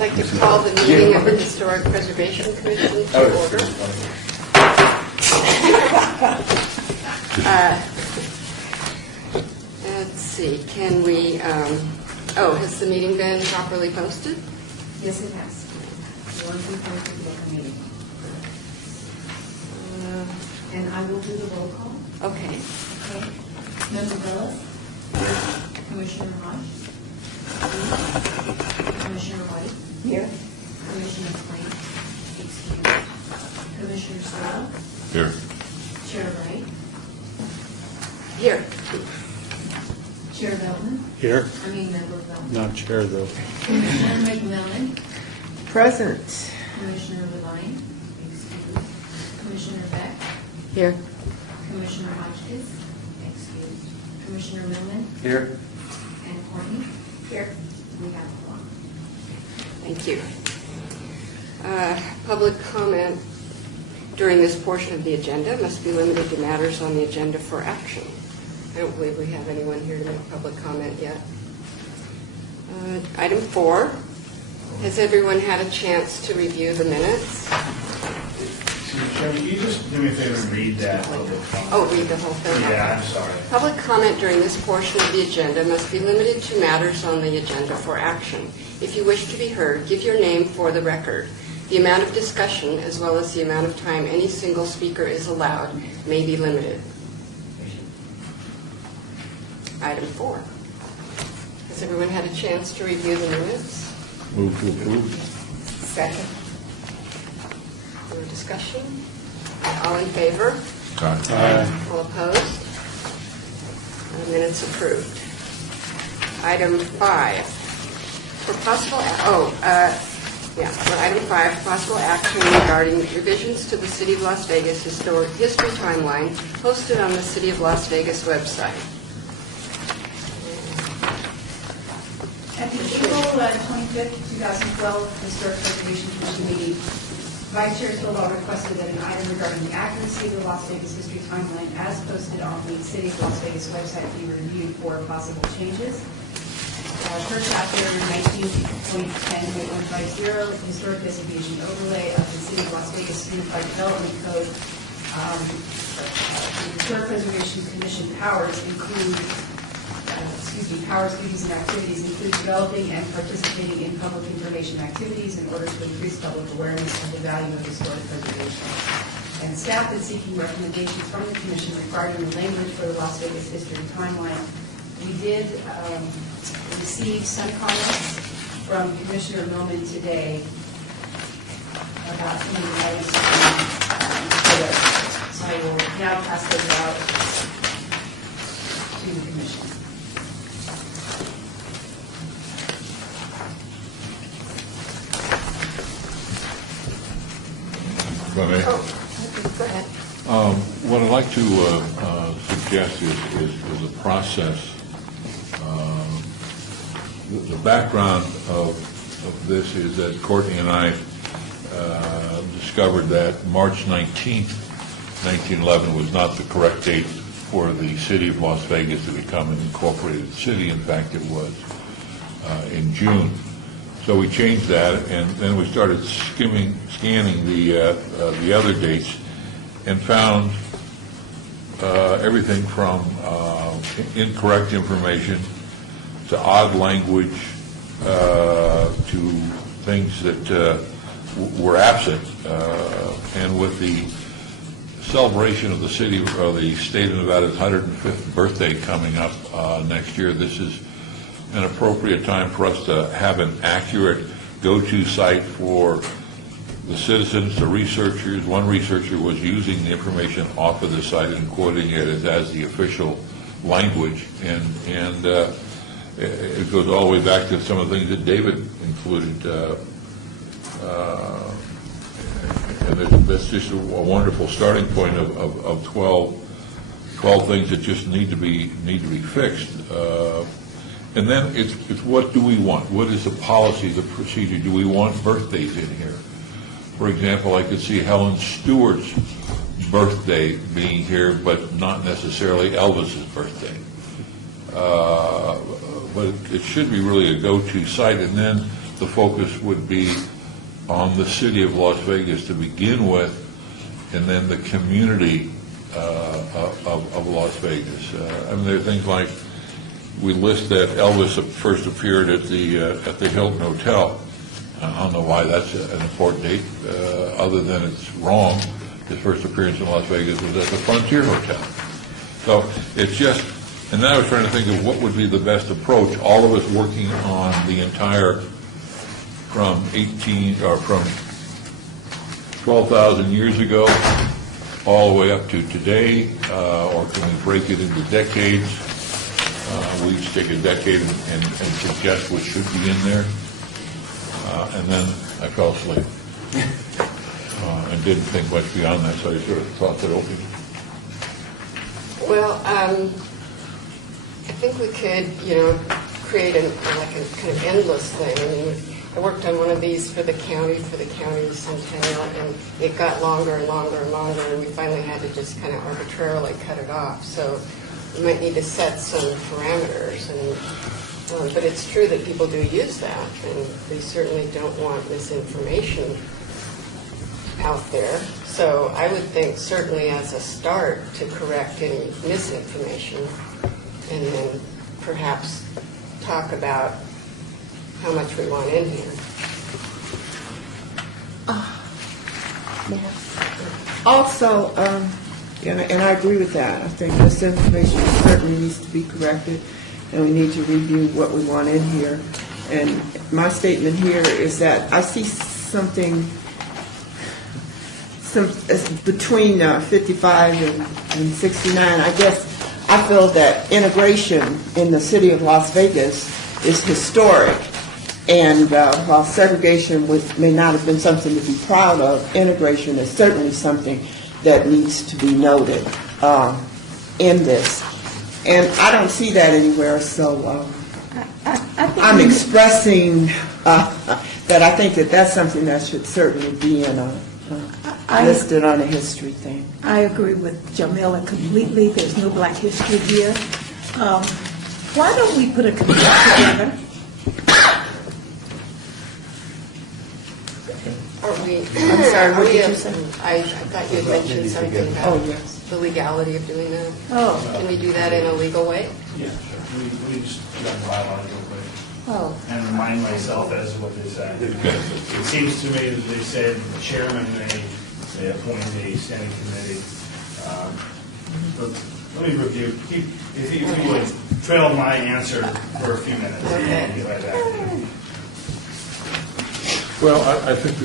I'd like to call the meeting of the Historic Preservation Commission to order. Let's see, can we, has the meeting been properly posted? Yes, it has. You want to report to the meeting. And I will do the roll call. Okay. Okay. Member Bellis? Commissioner Hodge? Commissioner White? Here. Commissioner Plain? Excused. Commissioner Stroh? Here. Chair Wright? Here. Chair Belton? Here. Member Belton. Not chair, though. Commissioner McMillan? Present. Commissioner Levine? Excused. Commissioner Beck? Here. Commissioner Hodgkiss? Excused. Commissioner Millman? Here. And Courtney? Here. We have one. Thank you. Public comment during this portion of the agenda must be limited to matters on the agenda for action. I don't believe we have anyone here to make public comment yet. Item 4. Has everyone had a chance to review the minutes? Can you just do me a favor and read that public comment? Oh, read the whole thing. Yeah, I'm sorry. Public comment during this portion of the agenda must be limited to matters on the agenda for action. If you wish to be heard, give your name for the record. The amount of discussion, as well as the amount of time any single speaker is allowed, may be limited. Item 4. Has everyone had a chance to review the minutes? Move to approve. Second. No discussion? All in favor? Aye. All opposed? Minutes approved. Item 5. For possible, item 5, for possible action regarding revisions to the City of Las Vegas Historic History Timeline posted on the City of Las Vegas website. At the April 25th, 2012 Historic Preservation Commission meeting, Vice Chair Stovall requested that an item regarding the accuracy of the Las Vegas History Timeline as posted on the City of Las Vegas website be reviewed for possible changes. Per chapter 19.10.150, Historic Designation Overlay of the City of Las Vegas Unified Development Code, the Historic Preservation Commission powers include powers, duties, and activities include developing and participating in public information activities in order to increase public awareness of the value of historic preservation. And staff is seeking recommendations from the Commission regarding the language for the Las Vegas History Timeline. We did receive some comments from Commissioner Millman today about some of the items so I will now pass those out to the Commission. If I may. Oh, okay, go ahead. What I'd like to suggest is a process. The background of this is that Courtney and I discovered that March 19th, 1911 was not the correct date for the City of Las Vegas to become an incorporated city. In fact, it was in June. So we changed that, and then we started scanning the other dates, and found everything from incorrect information to odd language to things that were absent. And with the celebration of the state of Nevada's 105th birthday coming up next year, this is an appropriate time for us to have an accurate go-to site for the citizens, the researchers. One researcher was using the information off of the site and quoting it as the official language, and it goes all the way back to some of the things that David included. And that's just a wonderful starting point of 12 things that just need to be fixed. And then it's what do we want? What is the policy, the procedure? Do we want birthdays in here? For example, I could see Helen Stewart's birthday being here, but not necessarily Elvis's birthday. But it should be really a go-to site. And then the focus would be on the city of Las Vegas to begin with, and then the community of Las Vegas. I mean, there are things like, we list that Elvis first appeared at the Hilton Hotel. I don't know why that's an important date, other than it's wrong. His first appearance in Las Vegas was at the Frontier Hotel. So it's just, and then I was trying to think of what would be the best approach. All of us working on the entire, from 12,000 years ago, all the way up to today, or can we break it into decades? We each take a decade and suggest what should be in there. And then I fell asleep and didn't think much beyond that, so I sort of thought that over. Well, I think we could, create like a kind of endless thing. I mean, I worked on one of these for the county centennial, and it got longer and longer and longer, and we finally had to just kind of arbitrarily cut it off. So we might need to set some parameters, but it's true that people do use that, and they certainly don't want misinformation out there. So I would think certainly as a start to correct any misinformation, and then perhaps talk about how much we want in here. Also, and I agree with that. I think this information certainly needs to be corrected, and we need to review what we want in here. And my statement here is that I see something between 55 and 69. I guess I feel that integration in the city of Las Vegas is historic. And while segregation may not have been something to be proud of, integration is certainly something that needs to be noted in this. And I don't see that anywhere, so I'm expressing that I think that that's something that should certainly be listed on a history thing. I agree with Jamila completely. There's no Black history here. Why don't we put a committee together? I'm sorry, what did you say? I thought you had mentioned something about the legality of doing that. Oh, Can we do that in a legal way? Yeah, sure. We just got the bylaws real quick. oh. And remind myself as to what they said. It seems to me that they said the chairman may appoint a standing committee. But let me review. If you would trail my answer for a few minutes. Okay. And get right back to you. Well, I think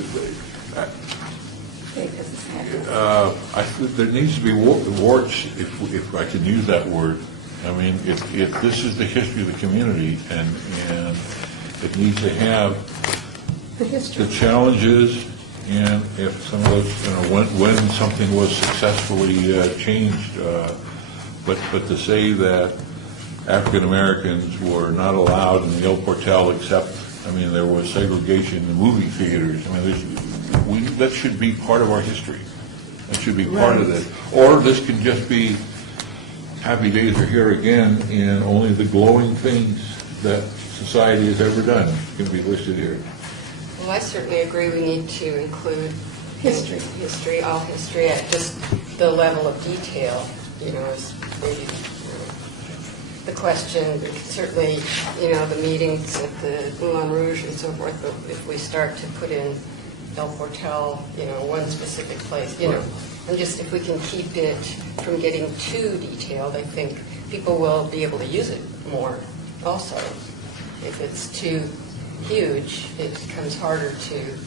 there needs to be warts, if I can use that word. I mean, if this is the history of the community, and it needs to have the challenges, and if some of those, when something was successfully changed, but to say that African Americans were not allowed in the El Portal except, there was segregation in the movie theaters. That should be part of our history. That should be part of it. Or this can just be happy days are here again, and only the glowing things that society has ever done can be listed here. Well, I certainly agree we need to include all history at just the level of detail, is the question. Certainly, the meetings at the Moulin Rouge and so forth, but if we start to put in El Portal, one specific place, and just if we can keep it from getting too detailed, I think people will be able to use it more also. If it's too huge, it becomes harder to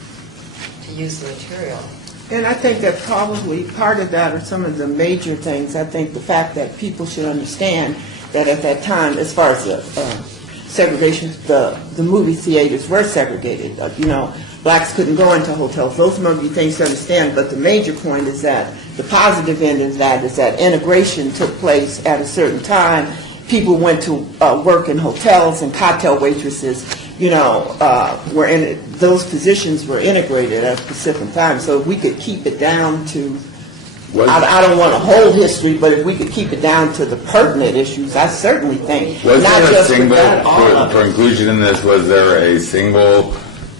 use the material. And I think that probably part of that are some of the major things. I think the fact that people should understand that at that time, as far as the segregation, the movie theaters were segregated. Blacks couldn't go into hotels. Those might be things to understand, but the major point is that the positive end of that is that integration took place at a certain time. People went to work in hotels, and cocktail waitresses, were in those positions were integrated at a specific time. So if we could keep it down to, I don't want a whole history, but if we could keep it down to the pertinent issues, I certainly think. Was not there a just single, that, all of for it. inclusion in this, was there a single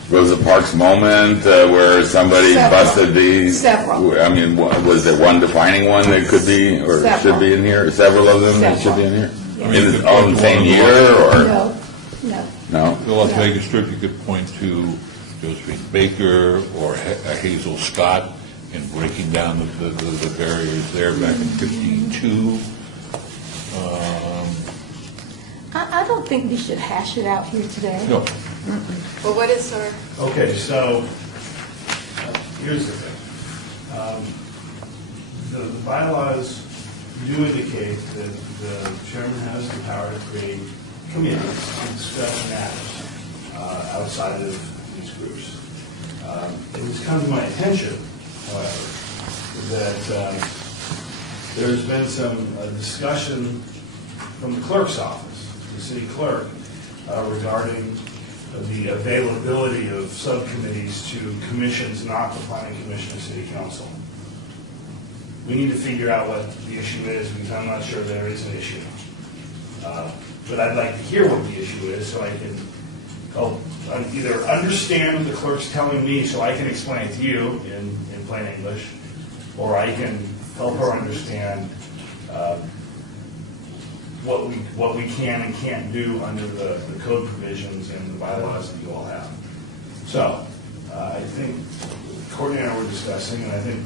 Rosa Parks moment where somebody Several. busted the... Several. I mean, was there one defining one that could be, or Several. should be in here? Several of them that should be in here? Several. Is it all in the same year, or? No. No? The Las Vegas Strip, you could point to Josephine Baker or Hazel Scott in breaking down the barriers there back in 52. I don't think we should hash it out here today. No, Well, what is our, Okay, so here's the thing. The bylaws do indicate that the chairman has the power to create committees to discuss matters outside of these groups. It has come to my attention, however, that there's been some discussion from the clerk's office, the city clerk, regarding the availability of subcommittees to commissions, not the planning commission or city council. We need to figure out what the issue is, because I'm not sure there is an issue. But I'd like to hear what the issue is, so I can either understand what the clerk's telling me, so I can explain it to you in plain English, or I can help her understand what we can and can't do under the code provisions and the bylaws that you all have. So, I think Courtney and I were discussing, and I think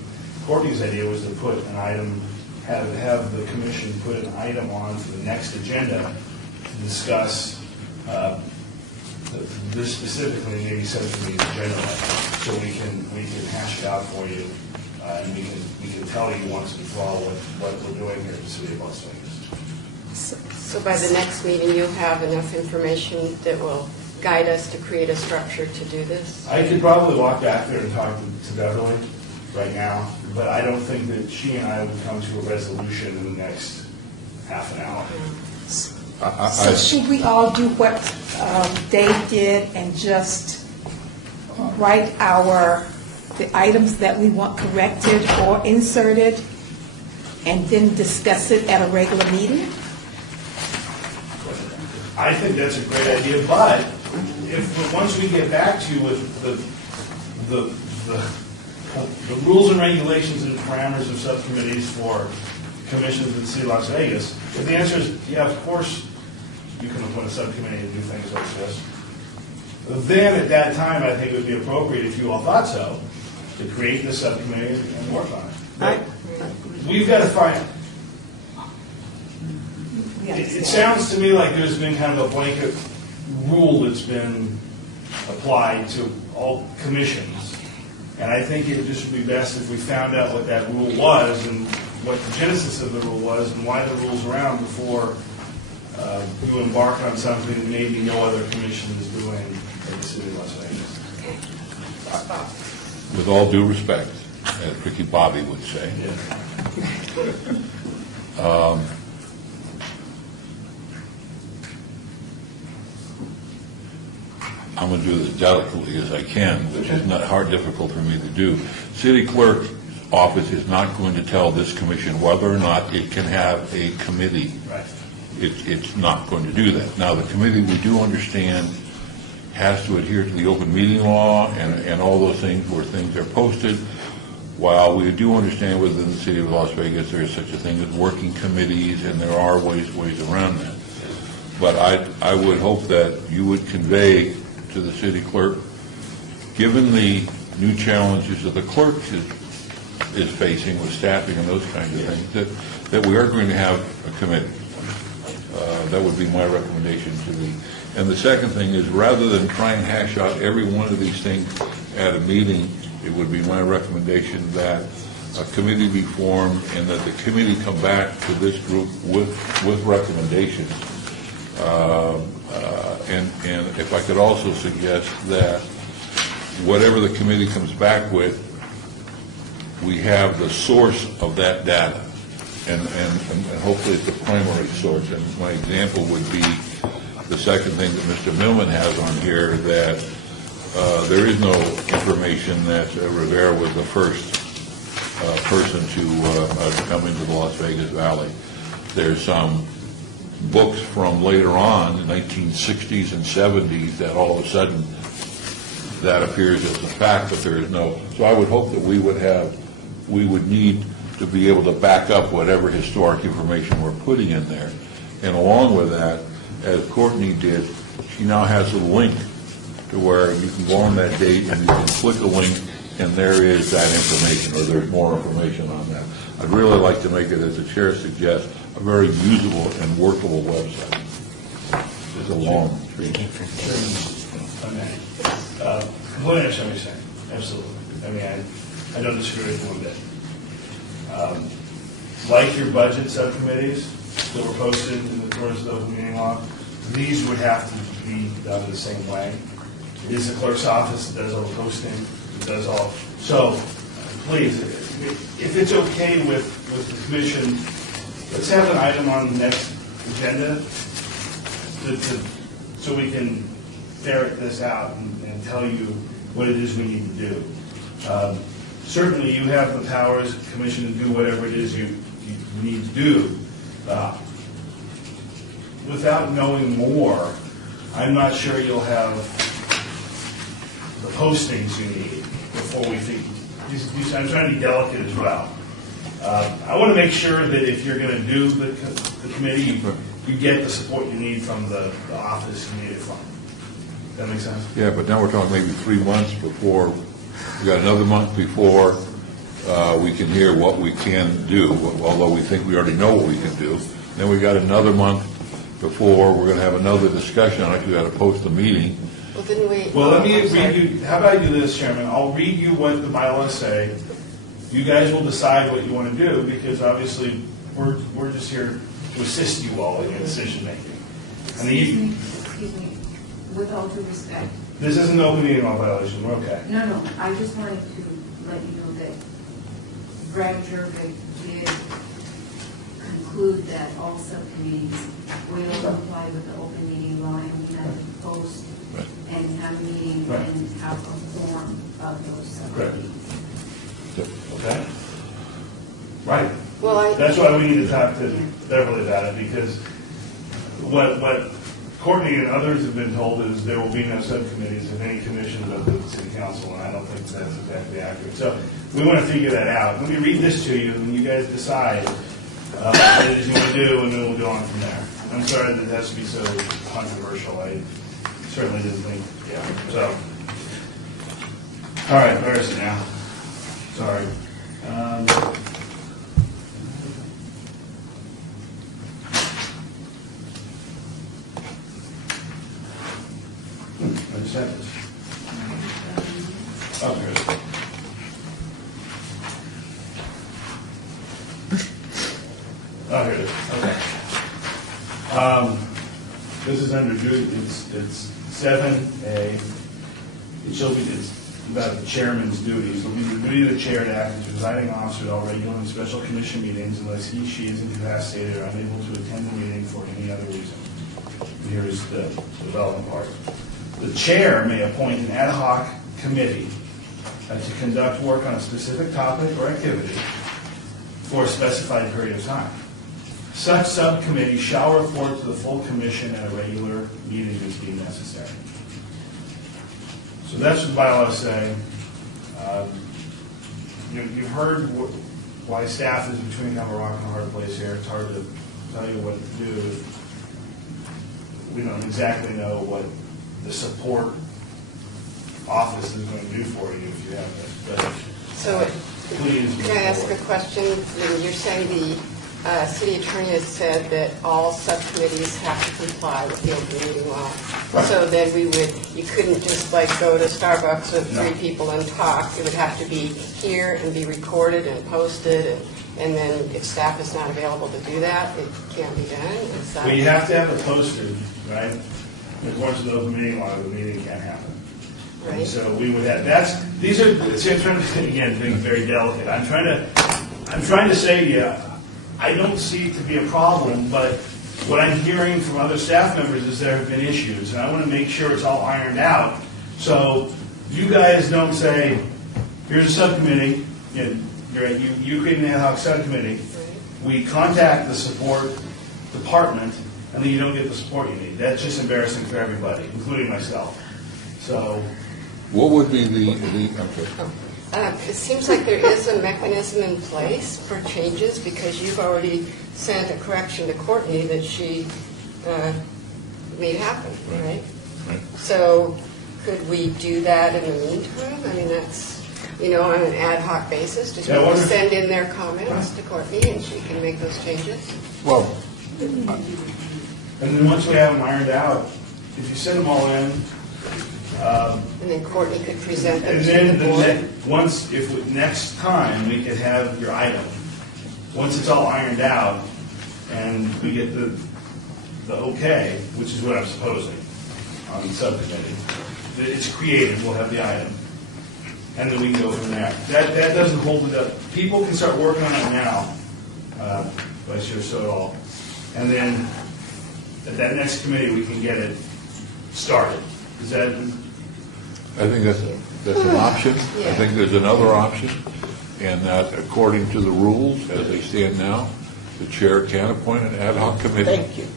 Courtney's idea was to put an item, have the commission put an item on for the next agenda to discuss this specifically, maybe subcommittees generally, so we can hash it out for you, and we can tell you once and for all what we're doing here at the City of Las Vegas. so by the next meeting, you'll have enough information that will guide us to create a structure to do this? I could probably walk back there and talk to Beverly right now, but I don't think that she and I would come to a resolution in the next half an hour. So should we all do what Dave did and just write the items that we want corrected or inserted, and then discuss it at a regular meeting? I think that's a great idea, but once we get back to you with the rules and regulations and parameters of subcommittees for commissions in the City of Las Vegas, if the answer is, yeah, of course, you can appoint a subcommittee to do things like this, then at that time, I think it would be appropriate, if you all thought so, to create this subcommittee and work on it. But we've got to find, it sounds to me like there's been kind of a blanket rule that's been applied to all commissions. And I think it just would be best if we found out what that rule was and what the genesis of the rule was and why the rule's around before you embark on something that maybe no other commission is doing in the City of Las Vegas. with all due respect, as Ricky Bobby would say, I'm going to do this delicately as I can, which is not difficult for me to do. City clerk's office is not going to tell this commission whether or not it can have a committee. Right. It's not going to do that. Now, the committee, we do understand, has to adhere to the open meeting law and all those things where things are posted. While we do understand within the City of Las Vegas there is such a thing as working committees, and there are ways around that. But I would hope that you would convey to the city clerk, given the new challenges that the clerk is facing with staffing and those kinds of things, that we are going to have a committee. That would be my recommendation to and the second thing is, rather than try and hash out every one of these things at a meeting, it would be my recommendation that a committee be formed and that the committee come back to this group with recommendations. And if I could also suggest that whatever the committee comes back with, we have the source of that data. And hopefully it's the primary source. And my example would be the second thing that Mr. Millman has on here, that there is no information that Rivera was the first person to come into the Las Vegas Valley. There's some books from later on, the 1960s and 70s, that all of a sudden that appears as a fact, but there is no. So I would hope that we would need to be able to back up whatever historic information we're putting in there. And along with that, as Courtney did, she now has a link to where you can go on that date and you can click a link and there is that information, or there's more information on that. I'd really like to make it, as the chair suggests, a very usable and workable website. It's a long street. Completely understand what you're saying, absolutely. I mean, I don't disagree with you one bit. Like your budget subcommittees that were posted in the course of the open meeting law, these would have to be done the same way. It is the clerk's office that does all the posting, that does all. So, please, if it's okay with the commission, let's have an item on the next agenda so we can ferret this out and tell you what it is we need to do. Certainly, you have the powers, commission, to do whatever it is you need to do. Without knowing more, I'm not sure you'll have the postings you need before we think. I'm trying to be delicate as well. I want to make sure that if you're going to do the committee, you get the support you need from the office you need it from. That make sense? Yeah, but now we're talking maybe 3 months before, we got another month before we can hear what we can do, although we think we already know what we can do. Then we got another month before we're going to have another discussion on it. We got to post the meeting. Well, didn't we? Well, let me read you, how about I do this, Chairman? I'll read you what the bylaws say. You guys will decide what you want to do, because obviously we're just here to assist you all in your decision making. And Excuse me, with all due respect. this isn't an open meeting law violation, we're okay. No, I just wanted to let you know that Brad Jervik did conclude that all subcommittees will comply with the open meeting law, and we have to post and have a meeting Right. and have a form of those subcommittees. Okay? Right. Well, That's why we need to talk to Beverly about it, because what Courtney and others have been told is there will be no subcommittees of any commissions of the city council, and I don't think that's exactly accurate. So we want to figure that out. Let me read this to you, and you guys decide what it is you want to do, and then we'll go on from there. I'm sorry that it has to be so controversial. I certainly didn't think, so. All right, where is it now? Sorry. I just had this. Oh, here it is. Oh, here it is. Okay. This is under duty. It's 7A. It's about the chairman's duties. It will be the duty of the chair to act as presiding officer at all regular and special commission meetings unless she is incapacitated or unable to attend the meeting for any other reason. Here is the development part. The chair may appoint an ad hoc committee to conduct work on a specific topic or activity for a specified period of time. Such subcommittee shall report to the full commission at a regular meeting as deemed necessary. So that's what the bylaws say. You've heard why staff is between kind of a rock and a hard place here. It's hard to tell you what to do. We don't exactly know what the support office is going to do for you if you have this. But So, please. can I ask a question? You're saying the city attorney has said that all subcommittees have to comply with the open meeting law. Right. So then you couldn't just like go to Starbucks with No. 3 people and talk. It would have to be here and be recorded and posted, and then if staff is not available to do that, it can't be done. Is that- Well, you have to have it posted, right? According to the open meeting law, the meeting can't happen. And Right. so we would have, these are, see, I'm trying to, again, being very delicate. I'm trying to say to you, I don't see it to be a problem, but what I'm hearing from other staff members is there have been issues, and I want to make sure it's all ironed out. So you guys don't say, here's a subcommittee, you create an ad hoc subcommittee, we contact the support department, and then you don't get the support you need. That's just embarrassing for everybody, including myself. So What would be okay. It seems like there is a mechanism in place for changes because you've already sent a correction to Courtney that she made happen, right? Right. So could we do that in the meantime? I mean, that's, on an ad hoc basis, just Yeah, I wonder- send in their comments to Courtney and she can make those changes? Well, And then once we have them ironed out, if you send them all in, And then Courtney could present them and to then the board? next time we could have your item. Once it's all ironed out and we get the okay, which is what I'm supposing on the subcommittee, that it's created, we'll have the item. And then we can go from there. That doesn't hold it up. People can start working on it now, Vice Chair Sodal. And then at that next committee, we can get it started. Is that, I think that's an option. I Yeah. think there's another option, and that according to the rules as they stand now, the chair can appoint an ad hoc committee. Thank you.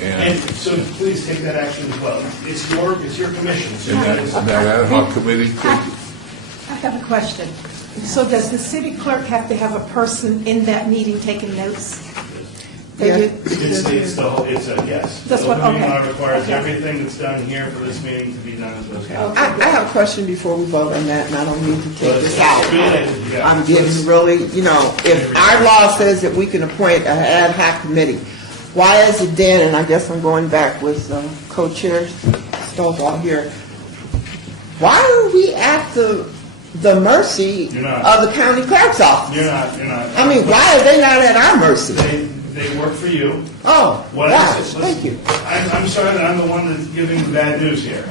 and so please take that action as well. It's your commission. So And that ad hoc committee could, I have a question. So does the city clerk have to have a person in that meeting taking notes? They do? It's a yes. That's what- The open meeting okay. law requires Okay. everything that's done here for this meeting to be done as those counts. I have a question before we vote on that, and I don't mean to take this out. Yeah. I'm getting really, if our law says that we can appoint an ad hoc committee, why is it then, and I guess I'm going back with co-chair Stovall here, why are we at the mercy You're not. of the county clerk's office? You're not. I mean, why are they not at our mercy? They work for you. Oh, What wow, is it? thank you. I'm sorry that I'm the one that's giving the bad news here.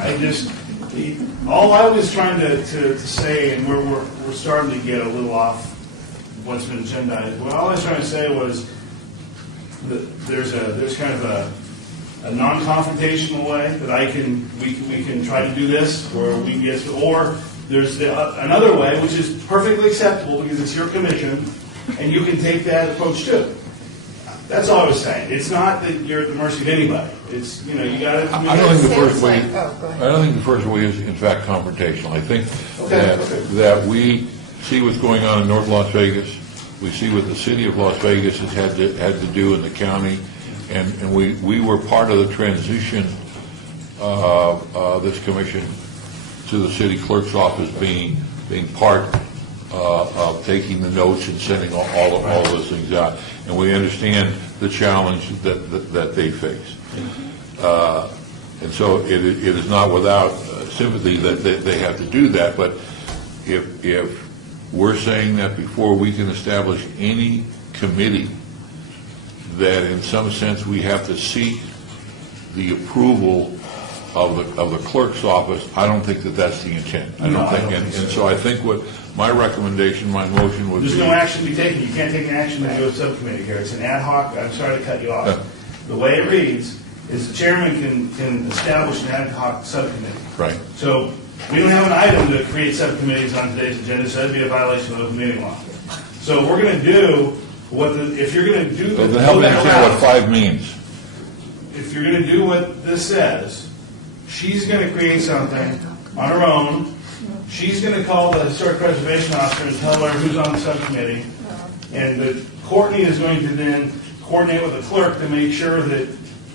All I was trying to say, and we're starting to get a little off what's been agendized. Well, all I was trying to say was that there's kind of a non-confrontational way that we can try to do this, where we can get, or there's another way which is perfectly acceptable because it's your commission, and you can take that approach too. That's all I was saying. It's not that you're at the mercy of anybody. It's, you got to. I don't think the first way, Sounds like- oh, go ahead. I don't think the first way is in fact confrontational. I think Okay. that we see what's going on in North Las Vegas. We see what the city of Las Vegas has had to do in the county, and we were part of the transition of this commission to the city clerk's office being part of taking the notes and sending all of those things out. And we understand the challenge that they face. And so it is not without sympathy that they have to do that, but if we're saying that before we can establish any committee, that in some sense we have to seek the approval of the clerk's office, I don't think that that's the intent. I No, don't I think, don't and think so. so I think what my recommendation, my motion would be. There's no action to be taken. You can't take an action to do a subcommittee here. It's an ad hoc. I'm sorry to cut you off. The way it reads is the chairman can establish an ad hoc subcommittee. Right. So we don't have an item to create subcommittees on today's agenda, so that'd be a violation of open meeting law. So we're going to do if you're going to do. So then help me understand what 5 means. If you're going to do what this says, she's going to create something on her own. She's going to call the historic preservation officer and tell her who's on the subcommittee. And Courtney is going to then coordinate with the clerk to make sure that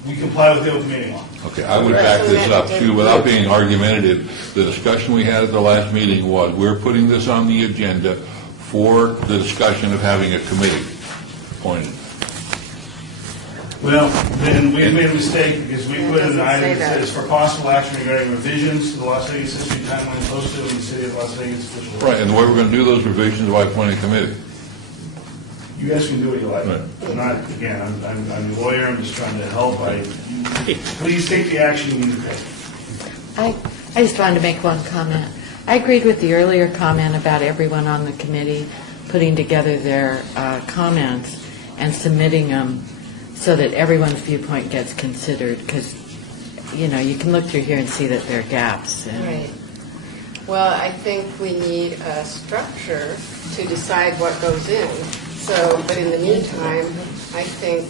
we comply with the open meeting law. Okay, I would back this up too, without being argumentative. The discussion we had at the last meeting was, we're putting this on the agenda for the discussion of having a committee appointed. Well, then we made a mistake because we put in an It doesn't item say that that. says for possible action regarding revisions to the Las Vegas history timeline posted in the city of Las Vegas official. Right, and the way we're going to do those revisions is by appointing a committee. You guys can do what you like. Right. I'm not, again, I'm a lawyer, I'm just trying to help. Please take the action you need to take. I just wanted to make one comment. I agreed with the earlier comment about everyone on the committee putting together their comments and submitting them so that everyone's viewpoint gets considered, because, you can look through here and see that there are gaps. Right. Well, I think we need a structure to decide what goes in. So, but in the meantime, I think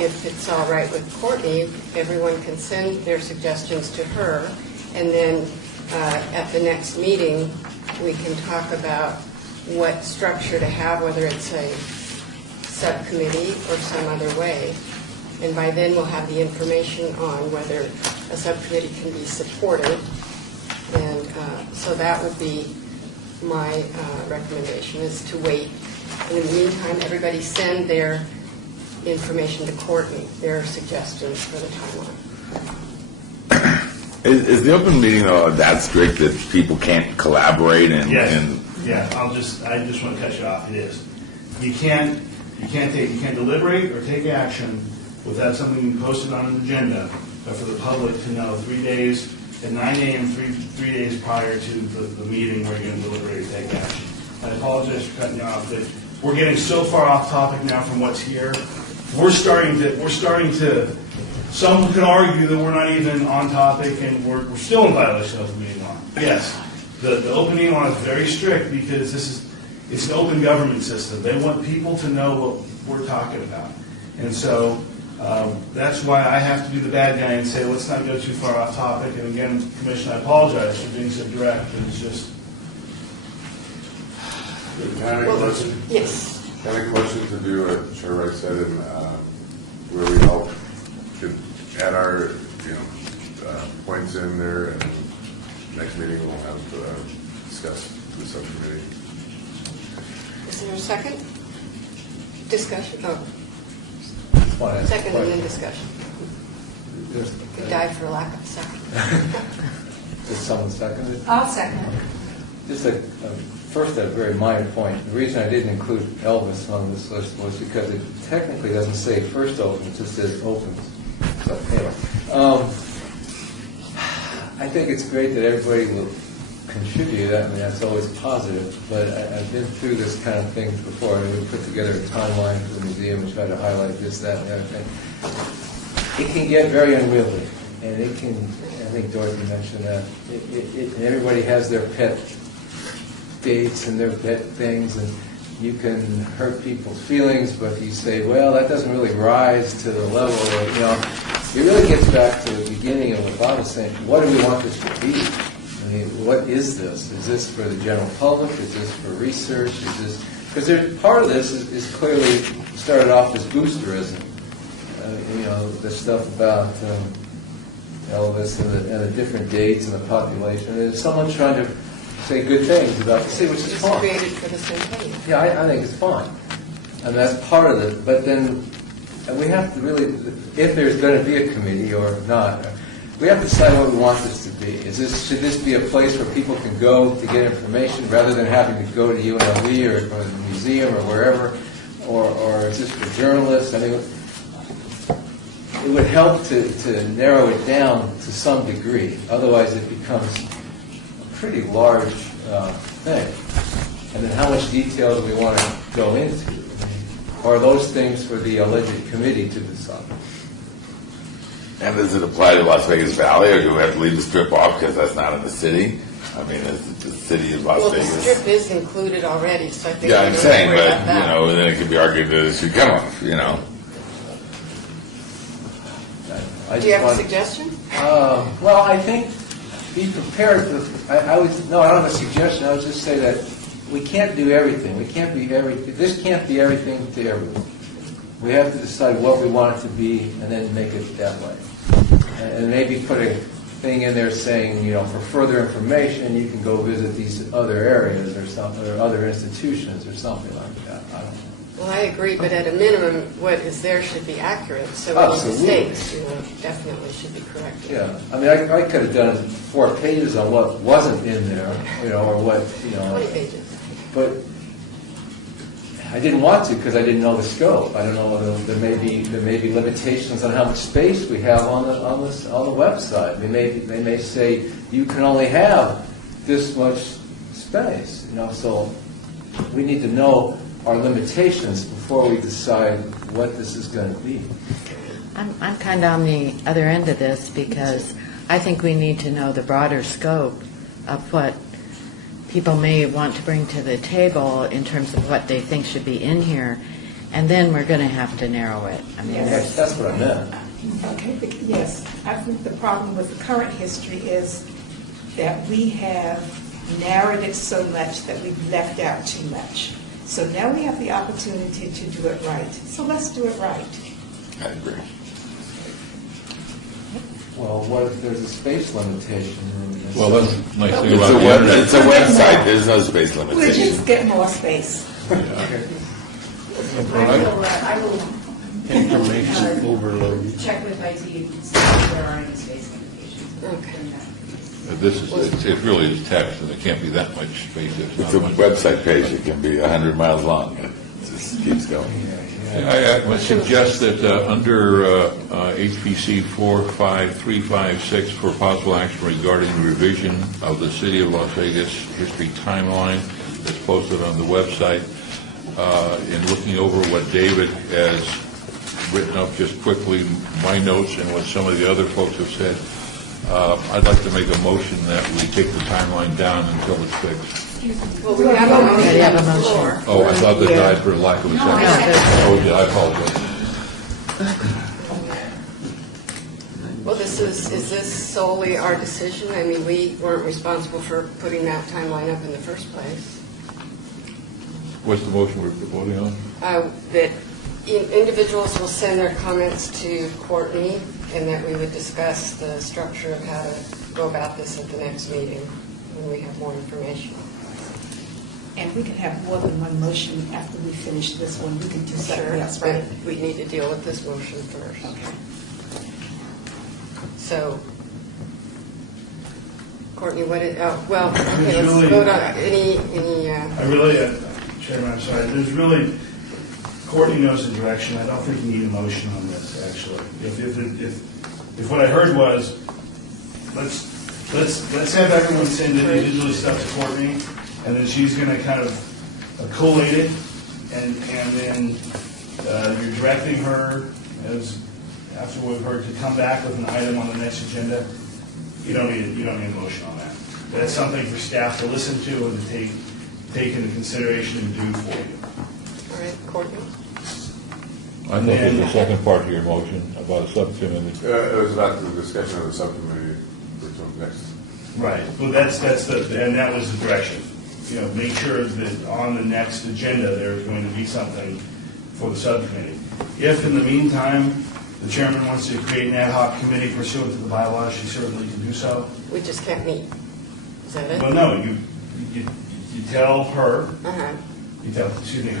if it's all right with Courtney, everyone can send their suggestions to her, and then at the next meeting, we can talk about what structure to have, whether it's a subcommittee or some other way. And by then, we'll have the information on whether a subcommittee can be supported. And so that would be my recommendation, is to wait. And in the meantime, everybody send their information to Courtney, their suggestions for the timeline. Is the open meeting law that strict that people can't collaborate and? Yes. Yeah, I just want to cut you off. It is. You can't deliberate or take action without something posted on an agenda, but for the public to know 3 days at 9 a.m., three days prior to the meeting where you're going to deliberate and take action. I apologize for cutting you off, but we're getting so far off topic now from what's here. We're starting to. Some can argue that we're not even on topic, and we're still in violation of the meeting law. Yes, the open meeting law is very strict because it's an open government system. They want people to know what we're talking about, and so that's why I have to be the bad guy and say let's not go too far off topic. And again, Commissioner, I apologize for being so direct, but it's just. Can I make a question? Yes. Can I make a question to do what Chair Wright said, and where we all could add our points in there, and next meeting we'll have discuss the subcommittee. Is there a second? Discussion? Oh, Well, second and then discussion. Just, Could die for lack of a second. Just someone seconded? I'll second. Just first, a very minor point. The reason I didn't include Elvis on this list was because it technically doesn't say first open, it just says opens. So anyway, I think it's great that everybody will contribute. I mean, that's always positive. But I've been through this kind of thing before. I mean, we put together a timeline for the museum and try to highlight this, that, and the other thing. It can get very unwieldy, and it can. I think Dorothy mentioned that. And everybody has their pet dates and their pet things, and you can hurt people's feelings, but if you say, well, that doesn't really rise to the level of, it really gets back to the beginning of what Bob was saying. What do we want this to be? I mean, what is this? Is this for the general public? Is this for research? Is this, because part of this is clearly started off as boosterism. The stuff about Elvis and the different dates and the population. And there's someone trying to say good things about the city, which is fine. It's created for the centennial. Yeah, I think it's fine. And that's part of it. But then we have to really, if there's going to be a committee or not, we have to decide what we want this to be. Should this be a place where people can go to get information rather than having to go to UNLV or the museum or wherever? Or is this for journalists? I mean, it would help to narrow it down to some degree. Otherwise, it becomes a pretty large thing. And then how much detail do we want to go into? Or are those things for the alleged committee to decide? And does it apply to Las Vegas Valley, or do we have to leave the strip off because that's not in the city? I mean, is it the city of Las Well, the Vegas? strip is included already, so I think. Yeah, we I'm don't saying, worry but, about that. then it could be argued that it should come off, I Do you have a want- suggestion? Well, I think be prepared. I don't have a suggestion. I would just say that we can't do everything. We can't be This can't be everything to everyone. We have to decide what we want it to be and then make it that way. And maybe put a thing in there saying, for further information, you can go visit these other areas or something, or other institutions or something like that. I don't know. Well, I agree, but at a minimum, what is there should be accurate, so any Absolutely. mistakes, definitely should be corrected. Yeah, I mean, I could have done 4 pages on what wasn't in there, or what, 20 pages. But I didn't want to because I didn't know the scope. I don't know whether there may be limitations on how much space we have on the website. They may say you can only have this much space. So we need to know our limitations before we decide what this is going to be. I'm kind of on the other end of this because I think we need to know the broader scope of what people may want to bring to the table in terms of what they think should be in here, and then we're going to have to narrow it. I mean, That's what I meant. Okay, yes. I think the problem with the current history is that we have narrowed it so much that we've left out too much. So now we have the opportunity to do it right. So let's do it right. I agree. Well, what if there's a space limitation? Well, that's the nice thing It's about a the web, internet. it's a website, there's no space We'll limitation. just get more space. I will Information overload. check with IT and see if there are any space limitations. Okay. This is, it really is text, and it can't be that much space. It's a website page, it can be 100 miles long, it just keeps going. I would suggest that under HPC 45356 for possible action regarding the revision of the City of Las Vegas history timeline that's posted on the website, in looking over what David has written up just quickly, my notes and what some of the other folks have said, I'd like to make a motion that we take the timeline down until it's fixed. Well, we have a motion You have a on the motion. floor. Oh, I thought that died for lack of a second. Oh, yeah, I apologize. Well, is this solely our decision? I mean, we weren't responsible for putting that timeline up in the first place. What's the motion we're voting on? That individuals will send their comments to Courtney, and that we would discuss the structure of how to go about this at the next meeting when we have more information. And we can have more than one motion after we finish this one. We can do something Sure, else, but right? we need to deal with this motion first. Okay. So, Courtney, what did, well, okay, There's let's really- vote on any, I really, Chairman, I'm sorry, there's really, Courtney knows the direction, I don't think you need a motion on this, actually. If what I heard was, let's have everyone send individually stuff to Courtney, and then she's gonna kind of collate it, and then you're directing her, as, after we've heard, to come back with an item on the next agenda. You don't need a motion on that. That's something for staff to listen to and to take into consideration and do for you. all right, Courtney? I thought there was a second part to your motion about a subcommittee. It was about the discussion of the subcommittee for some next. Right, well, that's and that was the direction. You know, make sure that on the next agenda, there's going to be something for the subcommittee. If in the meantime, the chairman wants to create an ad hoc committee pursuant to the bylaws, she certainly can do so. We just can't meet. Is that it? Well, no, you tell her, Uh-huh.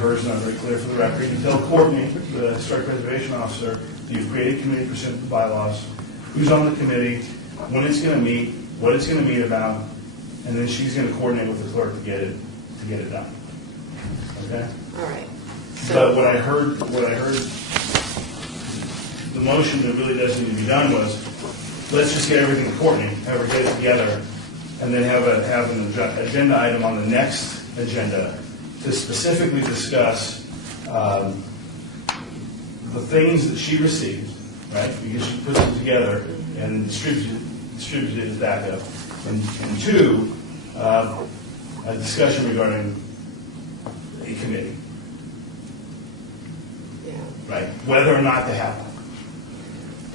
her is not very clear for the record, you tell Courtney, the historic preservation officer, that you've created a committee pursuant to the bylaws, who's on the committee, when it's going to meet, what it's going to meet about, and then she's going to coordinate with the clerk to get it done. Okay? All right. But what I heard, the motion that really doesn't need to be done was, let's just get everything to Courtney, have her get it together, and then have an agenda item on the next agenda to specifically discuss the things that she received, right? Because she puts them together and distributes it as backup. And two, a discussion regarding a committee, Yeah. right? Whether or not to have one,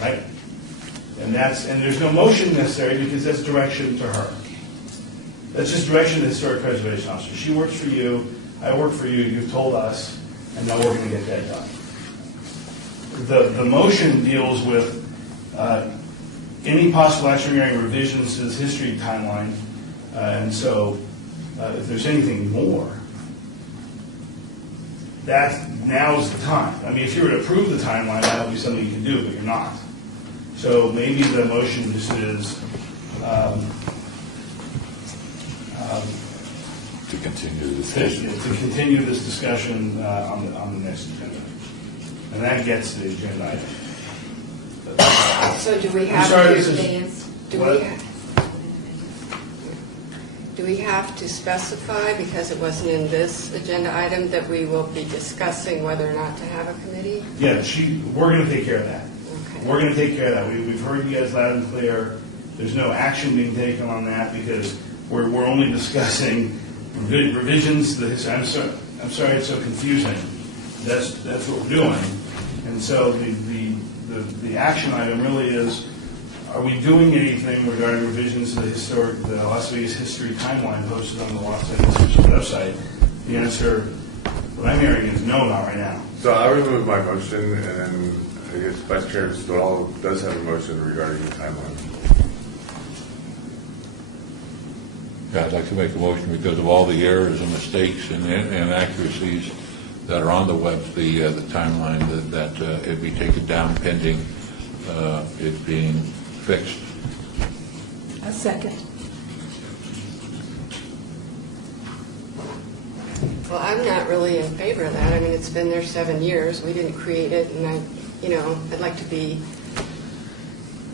right? And there's no motion necessary because that's direction to her. That's just direction to the historic preservation officer. She works for you, I work for you, you've told us, and now we're going to get that done. The motion deals with any possible action regarding revisions to this history timeline, and so if there's anything more, now's the time. I mean, if you were to approve the timeline, that would be something you can do, but you're not. So maybe the motion just is To continue the discussion. to continue this discussion on the next agenda. And that gets the agenda item. So do we I'm have sorry, to, this is- what? do we have to specify, because it wasn't in this agenda item, that we will be discussing whether or not to have a committee? Yeah, we're going to take care of that. Okay. We're going to take care of that. We've heard you guys loud and clear. There's no action being taken on that because we're only discussing revisions. I'm sorry it's so confusing. That's what we're doing. And so the action item really is Are we doing anything regarding revisions to the Las Vegas history timeline posted on the Las Vegas history website? The answer, what I'm hearing is no, not right now. So I'll remove my motion, and then I guess Vice Chair Stoll does have a motion regarding the timeline. Yeah, I'd like to make a motion because of all the errors and mistakes and inaccuracies that are on the web, the timeline, that it be taken down pending it being fixed. A second. Well, I'm not really in favor of that. I mean, it's been there 7 years. We didn't create it, and I'd like to be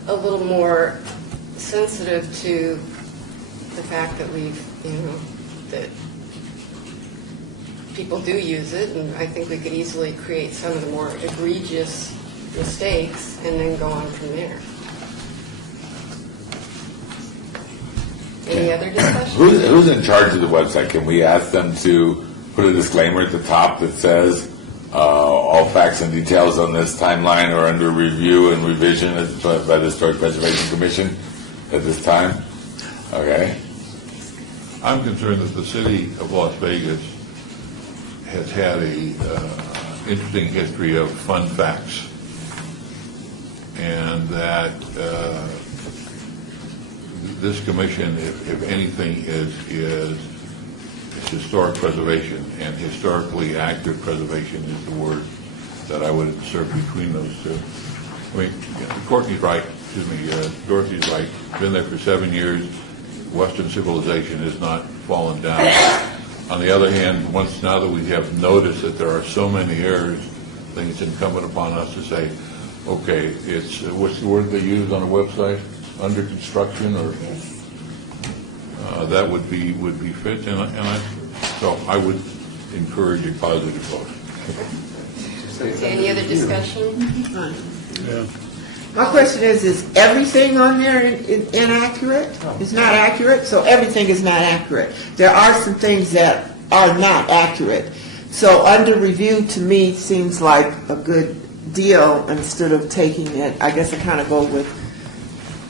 a little more sensitive to the fact that that people do use it, and I think we could easily create some of the more egregious mistakes and then go on from there. Any other discussion? Who's in charge of the website? Can we ask them to put a disclaimer at the top that says all facts and details on this timeline are under review and revision by the Historic Preservation Commission at this time? Okay. I'm concerned that the city of Las Vegas has had a interesting history of fun facts, and that this commission, if anything, is historic preservation, and historically accurate preservation is the word that I would insert between those two. I mean, Dorothy's right. Been there for 7 years. Western civilization has not fallen down. On the other hand, now that we have noticed that there are so many errors, I think it's incumbent upon us to say, okay, it's what's the word they use on a website? Under construction, or that would be fit, so I would encourage a positive vote. Okay, any other discussion? Yeah. My question is everything on there inaccurate? It's not accurate, so everything is not accurate. There are some things that are not accurate. So under review, to me, seems like a good deal instead of taking it. I guess I kind of go with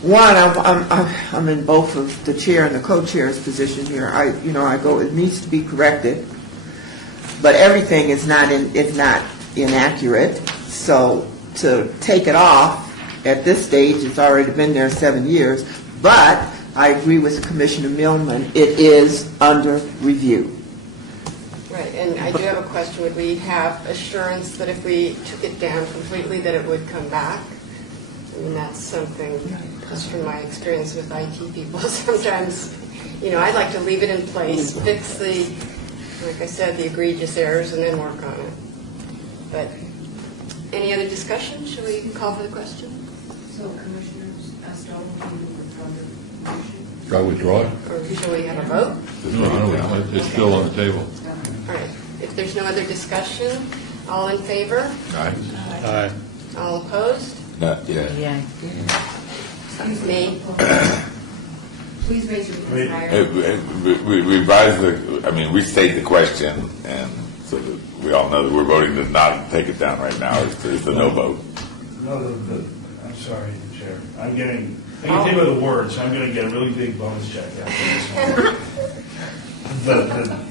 one. I'm in both of the chair and the co-chair's position here. I go, it needs to be corrected, but everything is not inaccurate. So to take it off at this stage, it's already been there 7 years. But I agree with Commissioner Millman. It is under review. Right, and I do have a question. Would we have assurance that if we took it down completely, that it would come back? I mean, that's something, just from my experience with IT people, sometimes, I'd like to leave it in place, fix like I said, the egregious errors, and then work on it. But any other discussion? Should we call for the question? So Commissioners Stoll, will you withdraw your motion? Should I withdraw it? Or shall we have a vote? No, it's still on the table. All right, if there's no other discussion, all in favor? Aye. Aye. All opposed? Not yet. Yeah. Excuse Me? Please raise your hand higher. We revise restate the question, and so that we all know that we're voting to not take it down right now. Is the no vote? No, I'm sorry, Chair. I can think of the words. I'm going to get a really big bonus check after this one.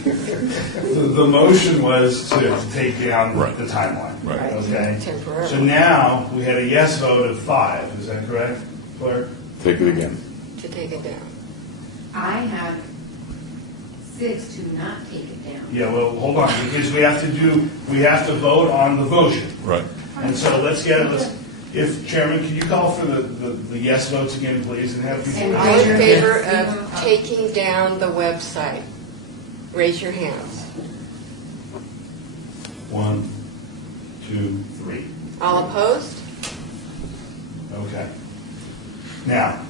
The motion was to take down the timeline. Right. Okay. Temporarily. So now we had a yes vote of 5. Is that correct, Clerk? Take it again. To take it down. I have 6 to not take it down. Yeah. Well, hold on, because we have to vote on the motion. Right. And so if Chairman, can you call for the yes votes again, please, and have people. All in favor of taking down the website? Raise your hands. 1, 2, 3. All opposed? Okay. Now,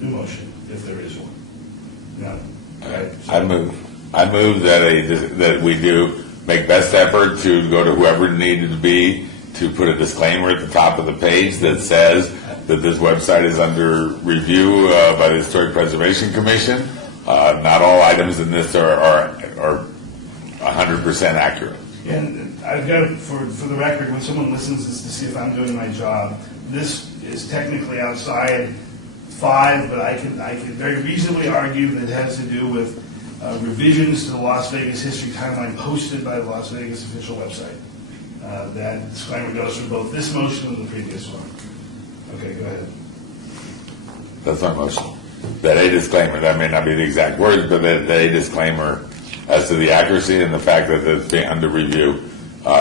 new motion, if there is one. No. Right. I move that we do make best effort to go to whoever it needed to be to put a disclaimer at the top of the page that says that this website is under review by the Historic Preservation Commission. Not all items in this are 100% accurate. And I've got, for the record, when someone listens to see if I'm doing my job, this is technically outside 5, but I can very reasonably argue that it has to do with revisions to the Las Vegas history timeline posted by the Las Vegas official website. That disclaimer goes for both this motion and the previous one. Okay, go ahead. That's my motion. That a disclaimer, that may not be the exact words, but that a disclaimer as to the accuracy and the fact that it's being under review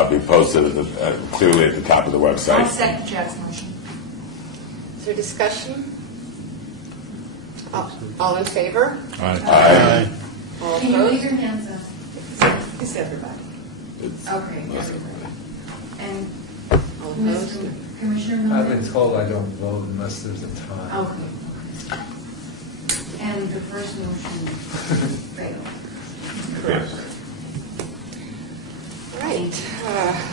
be posted clearly at the top of the website. I'll second Jack's motion. Is there discussion? All in favor? Aye. All Can you leave opposed? your hands up? It's everybody. Okay. And All opposed? Commissioner I've Miller? been told I don't vote unless there's a tie. Okay. And the first motion failed. Yes. Right,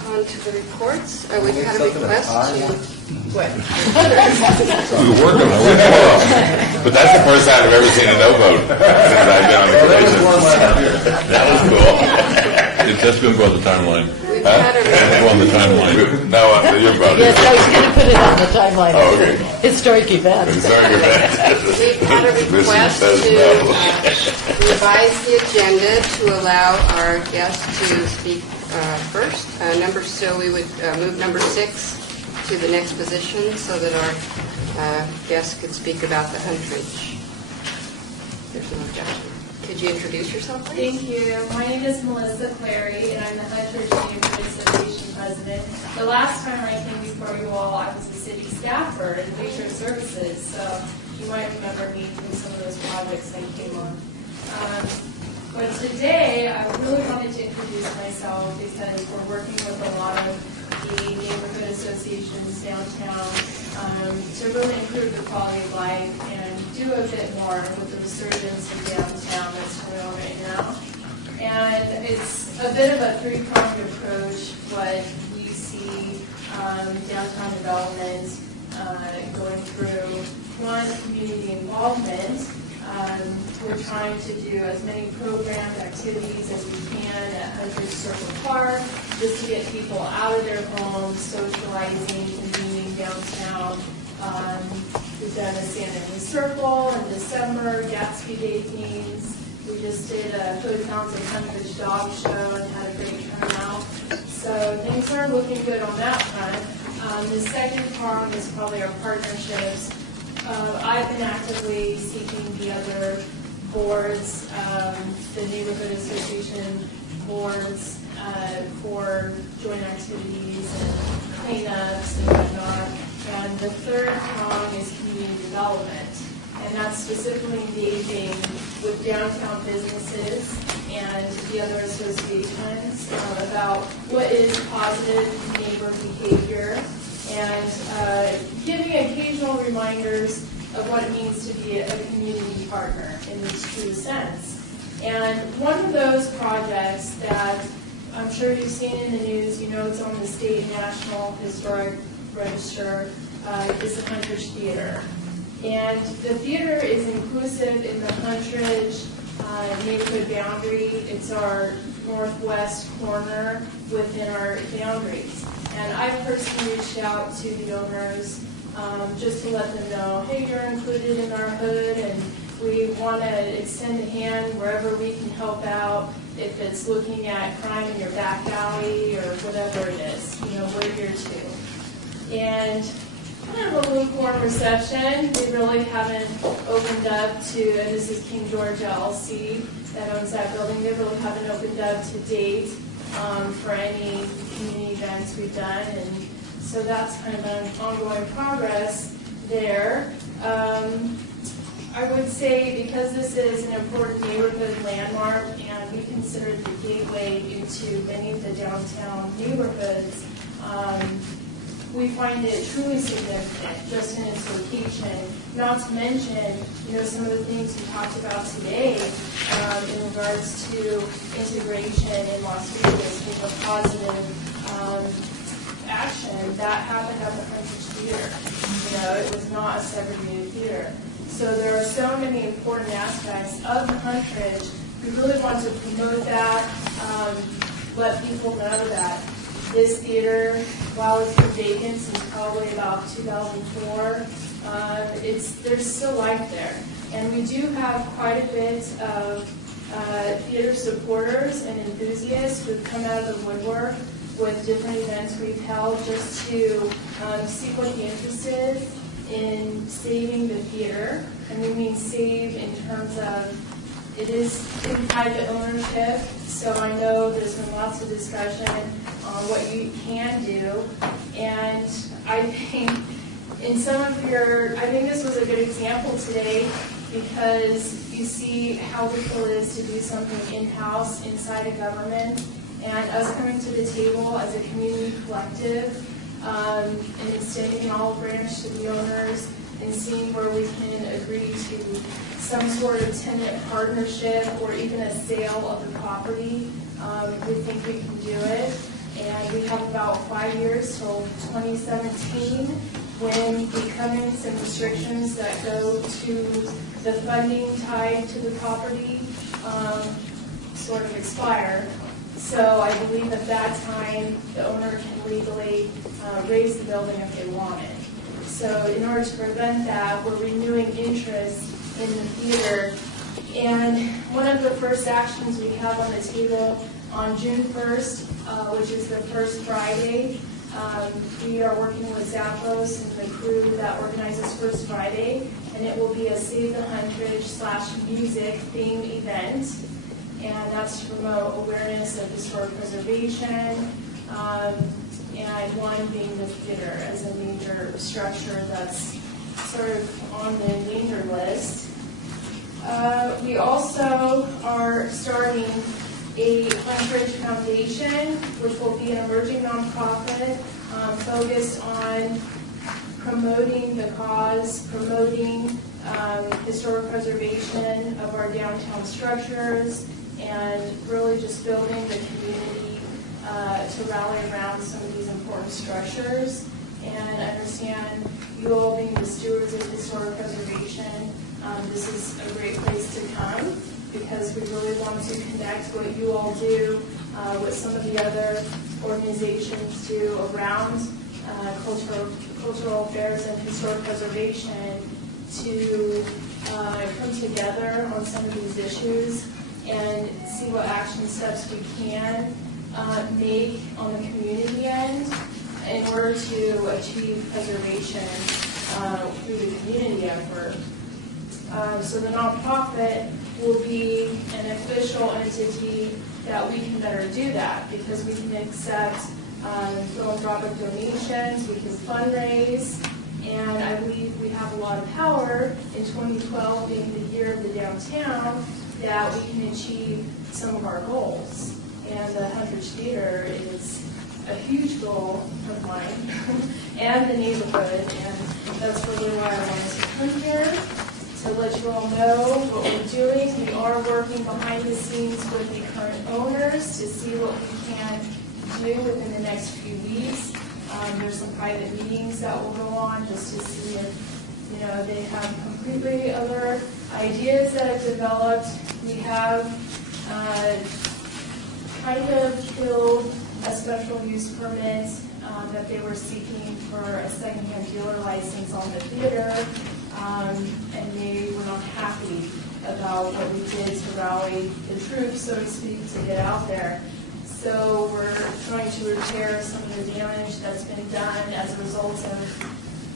on to the reports. We've had a Something request high. to, what? We were working on it. But that's the first time I've ever seen a no vote since I've been on the commission. That was cool. That's going to go on the timeline. We've had a That's go on the timeline. No, you're voting. Yes, I was going to put it on the timeline. Oh, okay. Historic event. Sorry about that. We've had a request says to no. revise the agenda to allow our guests to speak first. So we would move number 6 to the next position so that our guests could speak about the Huntridge. There's no objection. Could you introduce yourself, please? Thank you. My name is Melissa Clary, and I'm the Huntridge Neighborhood Association president. The last time I came before you all, I was a city staffer in leisure services, so you might remember me from some of those projects I came on. But today, I really wanted to introduce myself because we're working with a lot of the neighborhood associations downtown to really improve the quality of life and do a bit more with the resurgence in downtown that's going on right now. And it's a bit of a three-pronged approach, what you see downtown development going through. One, community involvement. We're trying to do as many programmed activities as we can at Huntridge Circle Park, just to get people out of their homes, socializing, convening downtown. We've done a Santa Ana Circle in December, Gatsby Day themes. We just did a Hood Towns and Huntridge Dog Show and had a great turnout. So things are looking good on that front. The second prong is probably our partnerships. I've been actively seeking the other boards, the neighborhood association boards, for joint activities and cleanups and whatnot. And the third prong is community development. And that's specifically engaging with downtown businesses and the other associations about what is positive neighbor behavior and giving occasional reminders of what it means to be a community partner in this true sense. And one of those projects that I'm sure you've seen in the news, you know it's on the state and national historic register, is the Huntridge Theater. And the theater is inclusive in the Huntridge neighborhood boundary. It's our northwest corner within our boundaries. And I personally reached out to the owners just to let them know, hey, you're included in our hood, and we want to extend a hand wherever we can help out. If it's looking at crime in your back alley or whatever it is, you know, we're here too. And kind of a lukewarm reception. We really haven't opened up to, and this is King George LLC that owns that building, they really haven't opened up to date for any community events we've done, and so that's kind of an ongoing progress there. I would say because this is an important neighborhood landmark and we consider it the gateway into many of the downtown neighborhoods, we find it truly significant just in its location. Not to mention, you know, some of the things we talked about today in regards to integration in Las Vegas with a positive action that happened at the Huntridge Theater. You know, it was not a segregated theater. So there are so many important aspects of the Huntridge. We really want to promote that, let people know that This theater, while it's been vacant since probably about 2004, there's still life there. And we do have quite a bit of theater supporters and enthusiasts who've come out of the woodwork with different events we've held just to see what the interest is in saving the theater. And we mean save in terms of it is in private ownership, so I know there's been lots of discussion on what you can do. And I think I think this was a good example today because you see how difficult it is to do something in-house inside a government, and us coming to the table as a community collective and extending an olive branch to the owners and seeing where we can agree to some sort of tenant partnership or even a sale of the property. We think we can do it, and we have about 5 years till 2017 when the covenants and restrictions that go to the funding tied to the property sort of expire. So I believe at that time, the owner can legally raise the building if they want it. So in order to prevent that, we're renewing interest in the theater. And one of the first actions we have on the table on June 1st, which is the first Friday, we are working with Zappos and the crew that organizes First Friday, and it will be a Save the Huntridge/music theme event. And that's to promote awareness of historic preservation, and one being the theater as a major structure that's sort of on the danger list. We also are starting a Huntridge Foundation, which will be an emerging nonprofit focused on promoting the cause, promoting historic preservation of our downtown structures, and really just building the community to rally around some of these important structures. And I understand you all being the stewards of historic preservation, this is a great place to come because we really want to connect what you all do with some of the other organizations do around cultural affairs and historic preservation to come together on some of these issues and see what action steps we can make on the community end in order to achieve preservation through the community effort. So the nonprofit will be an official entity that we can better do that because we can accept philanthropic donations, we can fundraise, and I believe we have a lot of power in 2012 being the year of the downtown that we can achieve some of our goals. And the Huntridge Theater is a huge goal of mine and the neighborhood, and that's really why I wanted to come here, to let you all know what we're doing. We are working behind the scenes with the current owners to see what we can do within the next few weeks. There's some private meetings that will go on just to see if they have completely other ideas that have developed. We have kind of filled a special use permit that they were seeking for a secondhand dealer license on the theater, and they were not happy about what we did to rally the troops, so to speak, to get out there. So we're trying to repair some of the damage that's been done as a result of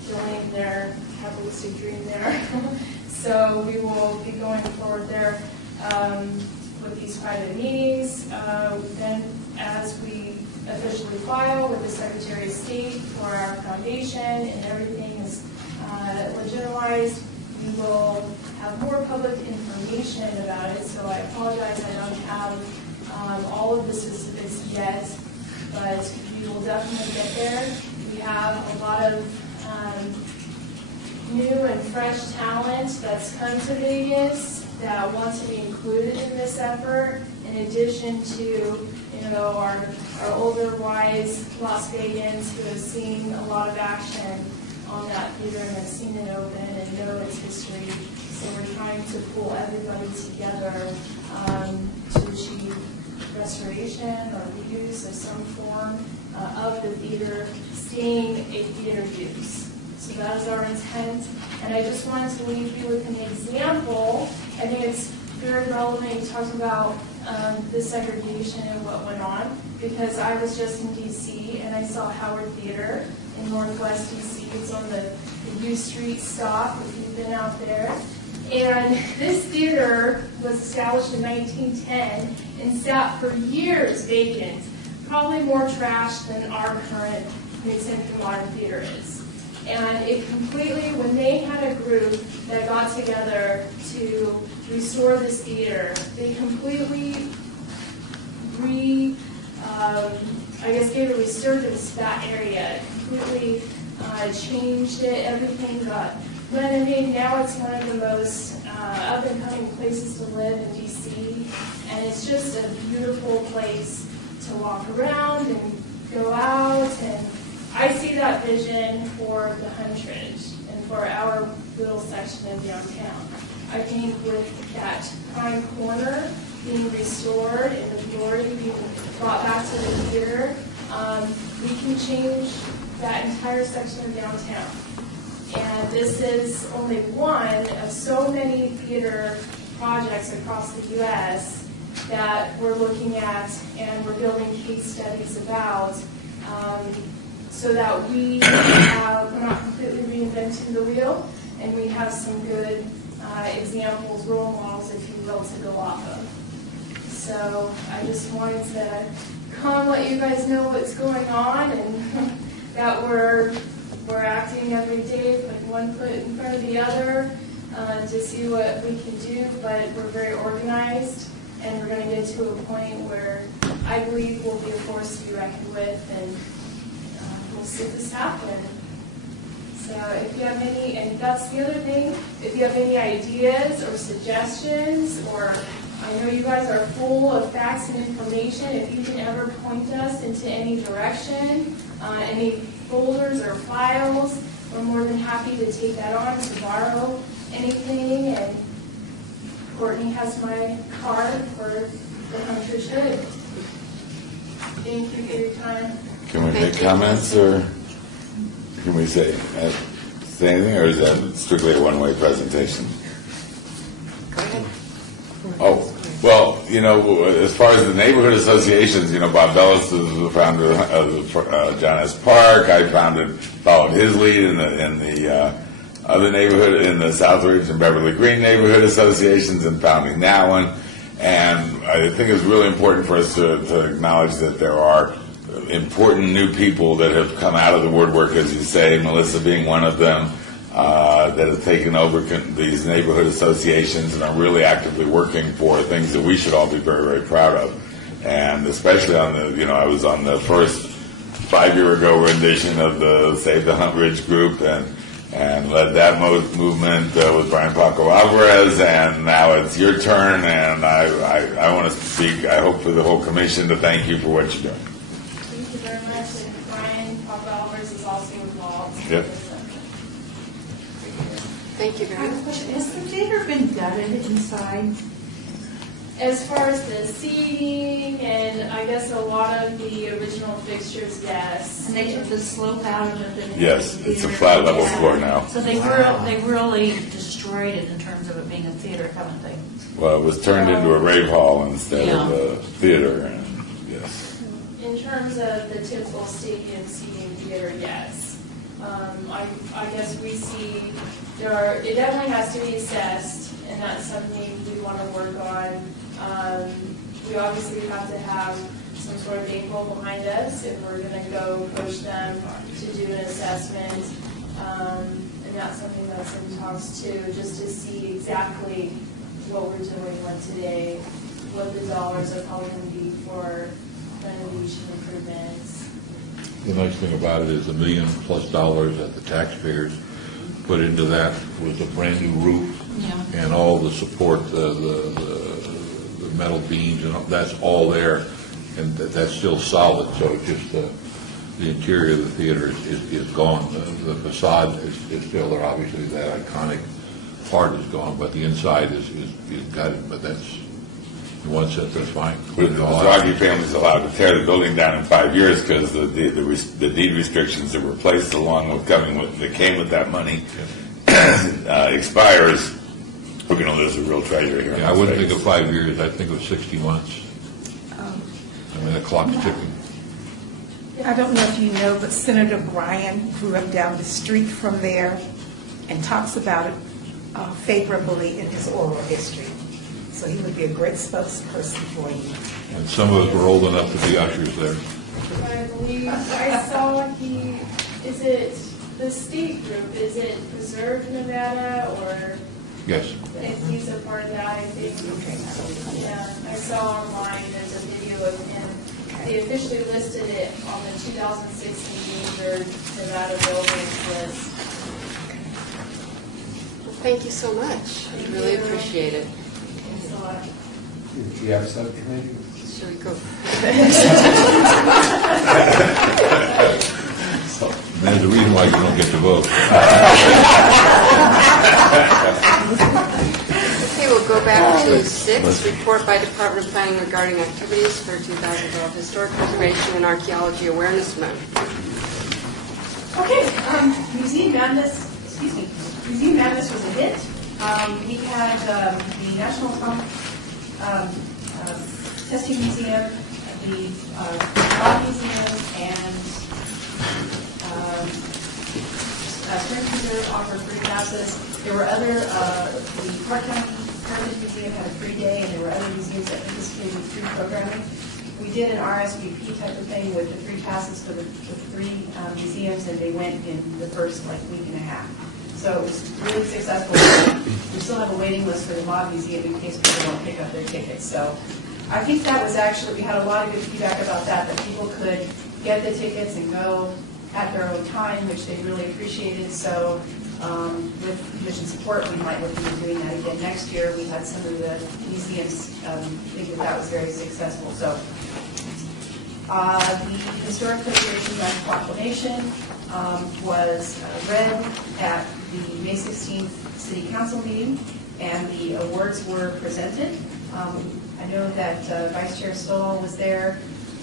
killing their capitalistic dream there. So we will be going forward there with these private meetings. Then as we officially file with the Secretary of State for our foundation and everything is legitimized, we will have more public information about it. So I apologize, I don't have all of the specifics yet, but we will definitely get there. We have a lot of new and fresh talent that's come to Vegas that want to be included in this effort, in addition to our older, wise Las Vegans who have seen a lot of action on that theater and have seen it open and know its history. So we're trying to pull everybody together to achieve restoration or reuse of some form of the theater staying a theater use. So that is our intent. And I just wanted to leave you with an example. I think it's very relevant. You talked about the segregation and what went on, because I was just in DC and I saw Howard Theater in Northwest DC. It's on the U Street stop, if you've been out there. And this theater was established in 1910 and sat for years vacant, probably more trash than our current mid-century modern theater is. And it completely, when they had a group that got together to restore this theater, they completely gave a resurgence to that area, completely changed it, everything got renovated. Now it's one of the most up-and-coming places to live in DC, and it's just a beautiful place to walk around and go out, and I see that vision for the Huntridge and for our little section of downtown. I think with that prime corner being restored and the glory being brought back to the theater, we can change that entire section of downtown. And this is only one of so many theater projects across the U.S. that we're looking at and we're building case studies about, so that we're not completely reinventing the wheel, and we have some good examples, role models, if you will, to go off of. So I just wanted to come let you guys know what's going on, and that we're acting every day, putting one foot in front of the other to see what we can do, but we're very organized, and we're going to get to a point where I believe we'll be a force to be reckoned with, and we'll see this happen. So if you have any, and that's the other thing, if you have any ideas or suggestions, or I know you guys are full of facts and information, if you can ever point us into any direction, any folders or files, we're more than happy to take that on, to borrow anything, and Courtney has my card for the Huntridge Hood. Thank you for your time. Can we make comments, or can we say anything, or is that strictly a one-way presentation? Go ahead. Oh, well, as far as the neighborhood associations, Bob Bellis is the founder of John S. Park. I followed his lead in the other neighborhood, in the Southridge and Beverly Green neighborhood associations, and founding that one. And I think it's really important for us to acknowledge that there are important new people that have come out of the woodwork, as you say, Melissa being one of them, that have taken over these neighborhood associations and are really actively working for things that we should all be very, very proud of. And especially on I was on the first 5-year ago rendition of the Save the Huntridge group, and led that movement with Brian Paco Alvarez, and now it's your turn, and I want to speak, I hope, for the whole commission to thank you for what you're doing. Thank you very much, and Brian Paco Alvarez is also involved. Yep. Thank you I very have a much. question. Has the theater been gutted inside? As far as the seating and I guess a lot of the original fixtures, yes. And they took the slope out of it. Yes, it's a flat level floor now. So they really destroyed it in terms of it being a theater, haven't they? Well, it was turned into a rave hall instead of a theater, and yes. In terms of the typical stadium seating theater, yes. I guess we see it definitely has to be assessed, and that's something we want to work on. We obviously have to have some sort of bankroll behind us if we're going to go push them to do an assessment, and that's something that's in talks too, just to see exactly what we're doing with today, what the dollars are probably going to be for renovation improvements. The nice thing about it is $1 million+ that the taxpayers put into that with a brand new roof and all the support, the metal beams, and that's all there, and that's still solid. So it's just the interior of the theater is gone. The facade is still there. Obviously, that iconic part is gone, but the inside is gutted. But that's in one sense, that's fine. But the Zaghi family's allowed to tear the building down in 5 years because the deed restrictions that were placed along with that came with that money expires. We're going to lose a real treasure here. Yeah, I wouldn't think of 5 years, I'd think of 60 months. I mean, the clock's ticking. I don't know if you know, but Senator Bryan grew up down the street from there and talks about it favorably in his oral history. So he would be a great spokesperson for you. And some of us were old enough to be ushers there. I believe I saw is it the state group, is it Preserve Nevada or? Yes. If he's a part of that, I think. Yeah, I saw online, there's a video of him. They officially listed it on the 2006 Endangered Nevada Buildings list. Well, thank you so much. I really appreciate it. Thanks a lot. Do you have a subcommittee? Should we go? There's a reason why you don't get to vote. Okay, we'll go back to 6, report by Department of Planning regarding activities for 2012 Historic Preservation and Archaeology Awareness Month. Okay, Museum Madness, Museum Madness was a hit. We had the National Testing Museum, the Art Museum, and Spring Preserve offered free passes. There were other, the Park County Heritage Museum had a free day, and there were other museums that participated in free programming. We did an RSVP type of thing with the free passes for the three museums, and they went in the first week and a half. So it was really successful. We still have a waiting list for the Mob Museum in case people don't pick up their tickets. So I think that was actually, we had a lot of good feedback about that people could get the tickets and go at their own time, which they really appreciated. So with commission support, we might look into doing that again next year. We had some of the museums think that was very successful. So the Historic Preservation Month proclamation was read at the May 16th City Council meeting, and the awards were presented. I know that Vice Chair Stoll was there,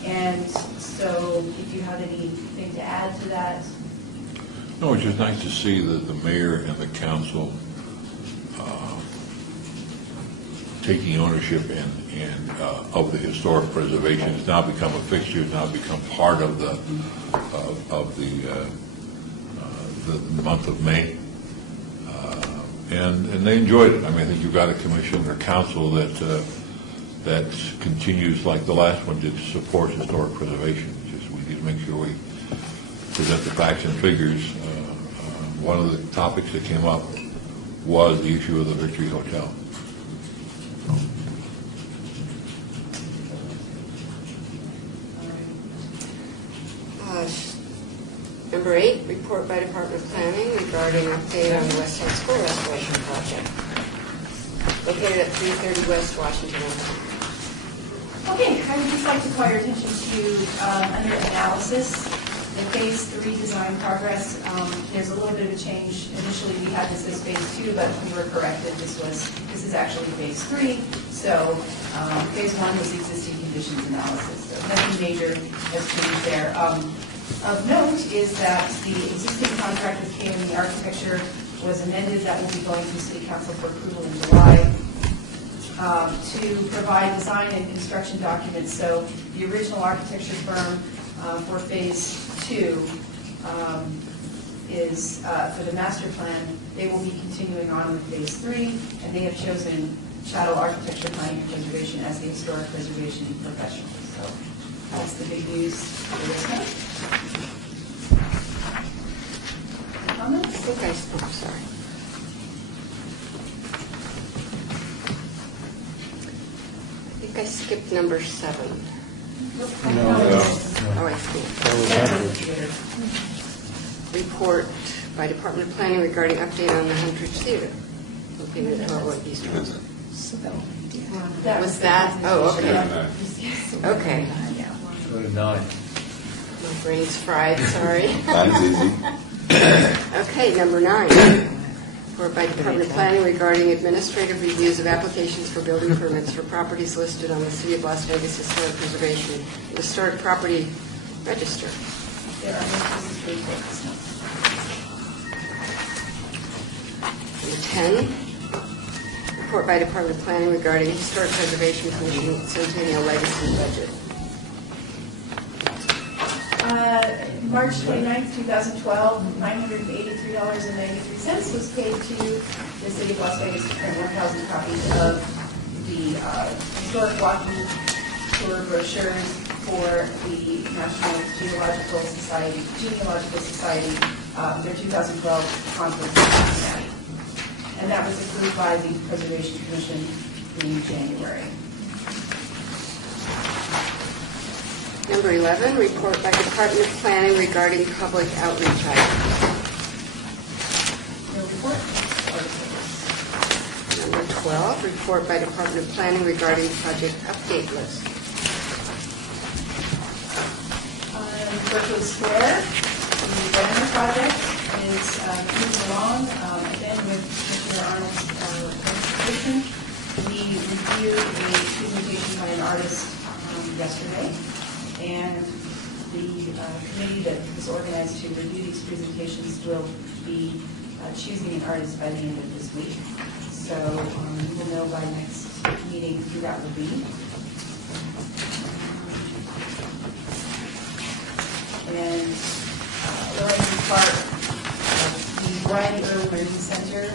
and so if you have anything to add to that. No, it's just nice to see that the mayor and the council taking ownership of the historic preservation. It's now become a fixture. It's now become part of the month of May, and they enjoyed it. I mean, I think you've got a commission or council that continues like the last one did to support historic preservation. Just we need to make sure we present the facts and figures. One of the topics that came up was the issue of the Victory Hotel. Number 8, report by Department of Planning regarding update on the West Side School restoration project, located at 330 West Washington Avenue. Okay, I would just like to call your attention to under analysis, the phase 3 design progress. There's a little bit of a change. Initially, we had this as phase 2, but we were corrected. This is actually phase 3. So phase 1 was existing conditions analysis. So nothing major has changed there. Of note is that the existing contract with KME Architecture was amended. That will be going to City Council for approval in July. To provide design and construction documents. So the original architecture firm for phase 2 is for the master plan. They will be continuing on with phase 3, and they have chosen Chattel Architecture Planning and Preservation as the historic preservation professional. So that's the big news for this month. Comments? Okay, oh, sorry. I think I skipped number 7. Oh, I see. Report by Department of Planning regarding update on the Huntridge Theater, located at 12 East Rosa. Was that? Oh, okay. Okay. Go to 9. My brain's fried, sorry. Mine's easy. Okay, number 9. Report by Department of Planning regarding administrative reviews of applications for building permits for properties listed on the City of Las Vegas Historic Preservation Historic Property Register. There are no business reports. Number 10, report by Department of Planning regarding Historic Preservation Commission Centennial Legacy Budget. March 29th, 2012, $983.93 was paid to the City of Las Vegas to print 1,000 copies of the historic walking tour brochures for the National Genealogical Society, their 2012 conference in Cincinnati. And that was approved by the Preservation Commission in January. Number 11, report by Department of Planning regarding public outreach items. No report? Number 12, report by Department of Planning regarding project update list. Berkeley Square, the Banner project is moving along, again with Commissioner Arnold's participation. We reviewed a presentation by an artist yesterday, and the committee that is organized to review these presentations will be choosing an artist by the end of this week. So we will know by next meeting who that will be. And Lorraine Park, the Brian Earl Marine Center,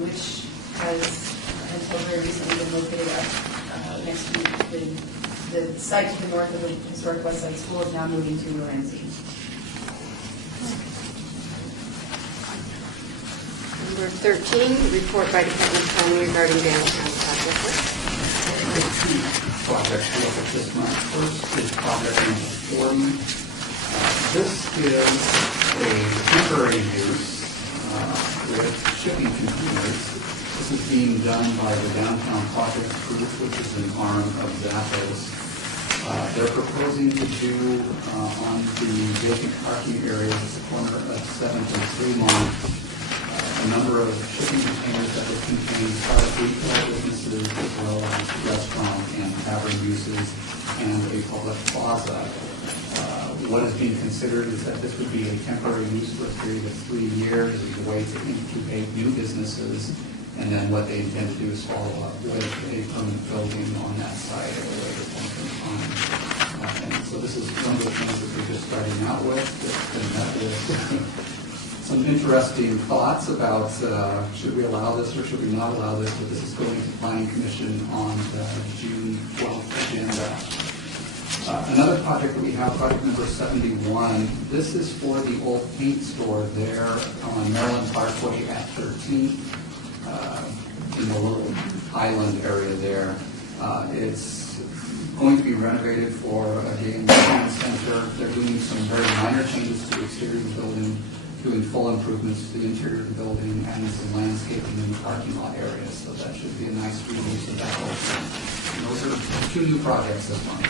which has until very recently been located up next to the site to the north of the historic West Side School is now moving to Lorenzi. Number 13, report by Department of Planning regarding downtown project list. Two projects to look at this month. First is project number 40. This is a temporary use with shipping containers. This is being done by the Downtown Project Group, which is an arm of Zappos. They're proposing to do on the vacant parking areas at the corner of 7th and Fremont a number of shipping containers that would contain private retail businesses as well as restaurant and tavern uses and a public plaza. What is being considered is that this would be a temporary use for a period of 3 years as a way to incubate new businesses, and then what they intend to do is follow up with a permanent building on that site at a later point in time. And so this is one of the things that we're just starting out with. It's been met with some interesting thoughts about should we allow this or should we not allow this, but this is going to Planning Commission on the June 12th agenda. Another project that we have, project number 71, this is for the old paint store there on Maryland Parkway at 13th, in the little island area there. It's going to be renovated for a game center. They're doing some very minor changes to the exterior of the building, doing full improvements to the interior of the building, and some landscaping in the parking lot area. So that should be a nice reuse of that whole thing. Those are 2 new projects this month.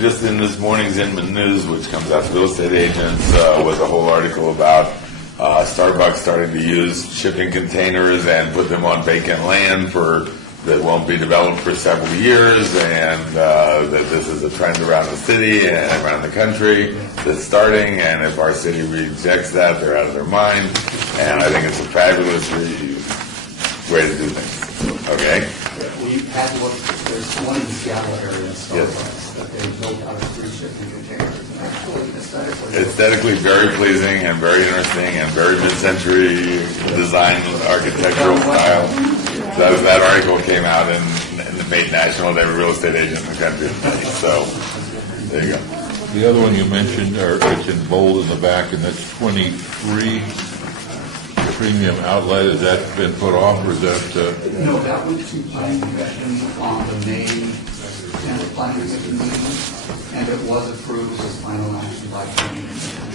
Just in this morning's Inman News, which comes out to real estate agents, was a whole article about Starbucks starting to use shipping containers and put them on vacant land that won't be developed for several years, and that this is a trend around the city and around the country that's starting, and if our city rejects that, they're out of their mind. And I think it's a fabulous way to do things. Okay? We've had look, there's one in the Seattle area, Starbucks, that they built out of 3 shipping containers, and actually aesthetically very pleasing and very interesting and very mid-century design architectural style. So that article came out and made national to every real estate agent in the country. So there you go. The other one you mentioned, it's in bold in the back, and that's 23 Premium Outlet. Has that been put off, or is that? No, that went to Planning Commission on the May 10th Planning Commission meeting, and it was approved as final action by Planning Commission.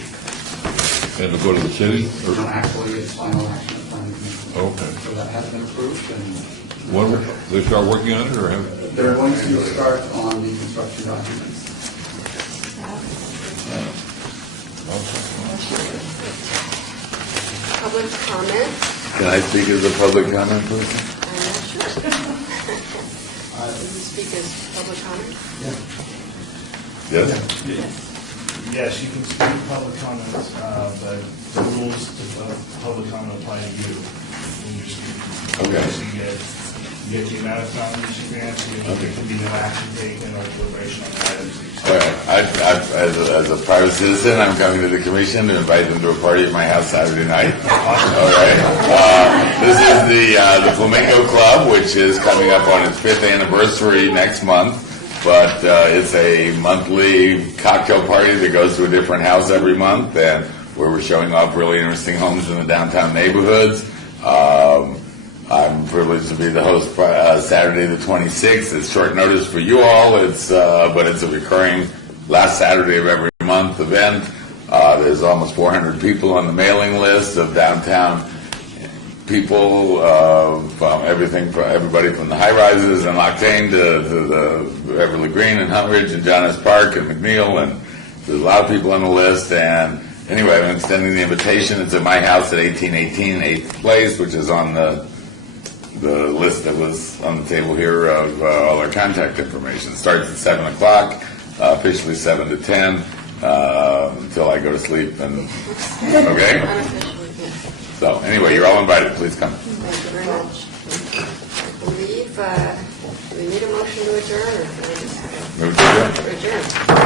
And to go to the city? Or? No, actually, it's final action of Planning Commission. Okay. So that has been approved, and When they start working on it, or have? they're going to start on the construction documents. Public comment. Can I speak as a public comment person? I'm not sure. Will you speak as public comment? Yes? Yes, you can speak public comments, but the rules of public comment apply to you when you're speaking. Okay. So you get the amount of time you should answer, and there can be no action taken or deliberation on the items that you All right. As a private citizen, I'm coming to the commission to invite them to a party at my house Saturday night. All right. This is the Flamingo Club, which is coming up on its 5th anniversary next month. But it's a monthly cocktail party that goes to a different house every month, and where we're showing off really interesting homes in the downtown neighborhoods. I'm privileged to be the host Saturday the 26th. It's short notice for you all. But it's a recurring last Saturday of every month event. There's almost 400 people on the mailing list of downtown people, from everybody from the high rises in Octane to the Beverly Green and Huntridge and John S. Park and McNeil, and there's a lot of people on the list. And anyway, I'm extending the invitation. It's at my house at 1818 8th Place, which is on the list that was on the table here of all our contact information. It starts at 7 o'clock, officially 7 to 10, until I go to sleep. And okay? Unofficially, yes. So anyway, you're all invited. Please come. Thank you very much. I believe, do we need a motion to adjourn, or can we just Move to adjourn. adjourn?